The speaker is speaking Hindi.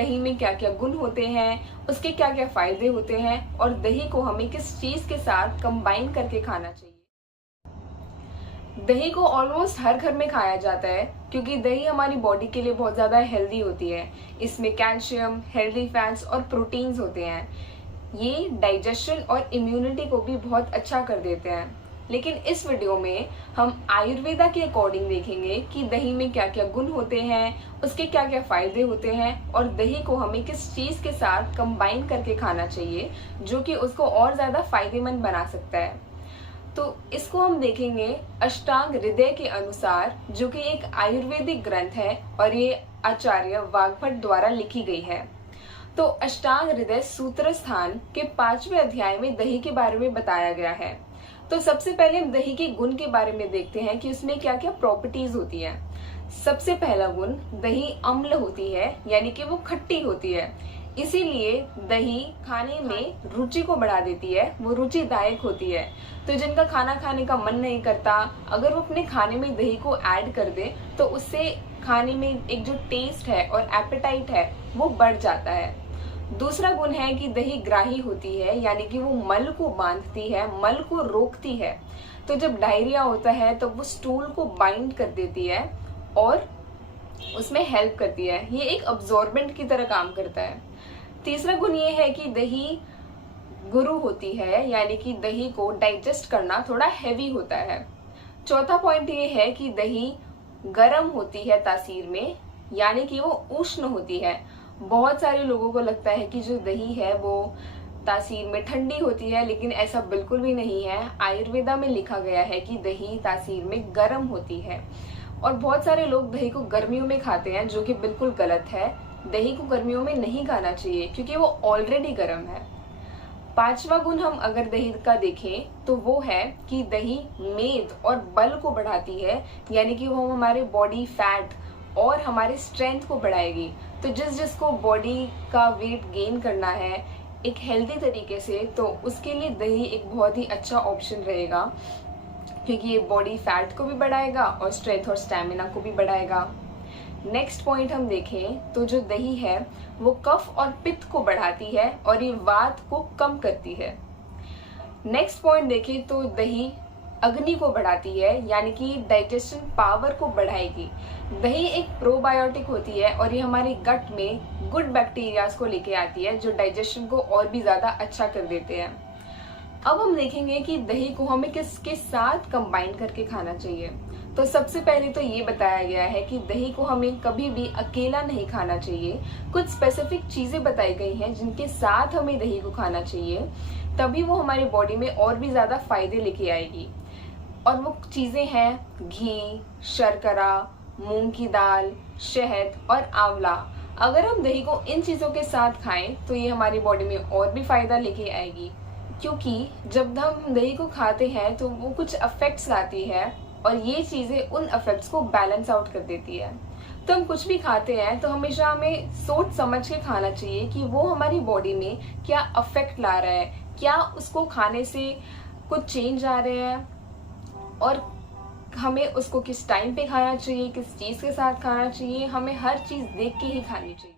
दही में क्या क्या गुण होते हैं, उसके क्या क्या फायदे होते हैं और दही को हमें किस चीज के साथ कंबाइन करके खाना चाहिए। दही को ऑलमोस्ट हर घर में खाया जाता है क्योंकि दही हमारी बॉडी के लिए बहुत ज़्यादा हेल्दी होती है। इसमें कैल्शियम, हेल्दी फैट्स और प्रोटीन्स होते हैं। ये डाइजेशन और इम्यूनिटी को भी बहुत अच्छा कर देते हैं। लेकिन इस वीडियो में हम आयुर्वेदा के अकॉर्डिंग देखेंगे कि दही में क्या क्या गुण होते हैं, उसके क्या क्या फायदे होते हैं और दही को हमें किस चीज़ के साथ कंबाइन करके खाना चाहिए जो कि उसको और ज़्यादा फायदेमंद बना सकता है। तो इसको हम देखेंगे अष्टांग हृदय के अनुसार, जो कि एक आयुर्वेदिक ग्रंथ है और ये आचार्य वाग्भट द्वारा लिखी गई है। तो अष्टांग हृदय सूत्र स्थान के 5वें अध्याय में दही के बारे में बताया गया है। तो सबसे पहले हम दही के गुण के बारे में देखते हैं कि उसमें क्या क्या प्रॉपर्टीज होती है। सबसे पहला गुण, दही अम्ल होती है, यानी कि वो खट्टी होती है। इसीलिए दही खाने में रुचि को बढ़ा देती है, वो रुचिदायक होती है। तो जिनका खाना खाने का मन नहीं करता, अगर वो अपने खाने में दही को ऐड कर दे तो उससे खाने में एक जो टेस्ट है और एपेटाइट है वो बढ़ जाता है। दूसरा गुण है कि दही ग्राही होती है, यानी कि वो मल को बांधती है, मल को रोकती है। तो जब डायरिया होता है तो वो स्टूल को बाइंड कर देती है और उसमें हेल्प करती है। ये एक अब्जॉर्बेंट की तरह काम करता है। तीसरा गुण ये है कि दही गुरु होती है, यानी कि दही को डाइजेस्ट करना थोड़ा हैवी होता है। चौथा पॉइंट ये है कि दही गर्म होती है तासीर में, यानी कि वो उष्ण होती है। बहुत सारे लोगों को लगता है कि जो दही है वो तासीर में ठंडी होती है, लेकिन ऐसा बिल्कुल भी नहीं है। आयुर्वेदा में लिखा गया है कि दही तासीर में गर्म होती है। और बहुत सारे लोग दही को गर्मियों में खाते हैं, जो कि बिल्कुल गलत है। दही को गर्मियों में नहीं खाना चाहिए क्योंकि वो ऑलरेडी गर्म है। पांचवा गुण हम अगर दही का देखें तो वो है कि दही मेद और बल को बढ़ाती है, यानी कि वो हमारे बॉडी फैट और हमारे स्ट्रेंथ को बढ़ाएगी। तो जिसको बॉडी का वेट गेन करना है एक हेल्दी तरीके से, तो उसके लिए दही एक बहुत ही अच्छा ऑप्शन रहेगा, क्योंकि ये बॉडी फैट को भी बढ़ाएगा और स्ट्रेंथ और स्टैमिना को भी बढ़ाएगा। नेक्स्ट पॉइंट हम देखें तो जो दही है वो कफ और पित्त को बढ़ाती है और ये वात को कम करती है। नेक्स्ट पॉइंट देखें तो दही अग्नि को बढ़ाती है, यानी कि डाइजेशन पावर को बढ़ाएगी। दही एक प्रोबायोटिक होती है और ये हमारे गट में गुड बैक्टीरियाज को लेके आती है, जो डाइजेशन को और भी ज्यादा अच्छा कर देते हैं। अब हम देखेंगे कि दही को हमें किसके साथ कंबाइन करके खाना चाहिए। तो सबसे पहले तो ये बताया गया है कि दही को हमें कभी भी अकेला नहीं खाना चाहिए। कुछ स्पेसिफिक चीजें बताई गई हैं जिनके साथ हमें दही को खाना चाहिए, तभी वो हमारी बॉडी में और भी ज्यादा फायदे लेके आएगी। और वो चीजें हैं घी, शर्करा, मूंग की दाल, शहद और आंवला। अगर हम दही को इन चीजों के साथ खाएं तो ये हमारी बॉडी में और भी फायदा लेके आएगी, क्योंकि जब हम दही को खाते हैं तो वो कुछ इफेक्ट्स लाती है और ये चीजें उन इफेक्ट्स को बैलेंस आउट कर देती है। तो हम कुछ भी खाते हैं तो हमेशा हमें सोच समझ के खाना चाहिए कि वो हमारी बॉडी में क्या इफेक्ट ला रहा है, क्या उसको खाने से कुछ चेंज आ रहे हैं और हमें उसको किस टाइम पे खाना चाहिए, किस चीज के साथ खाना चाहिए। हमें हर चीज देख के ही खानी चाहिए।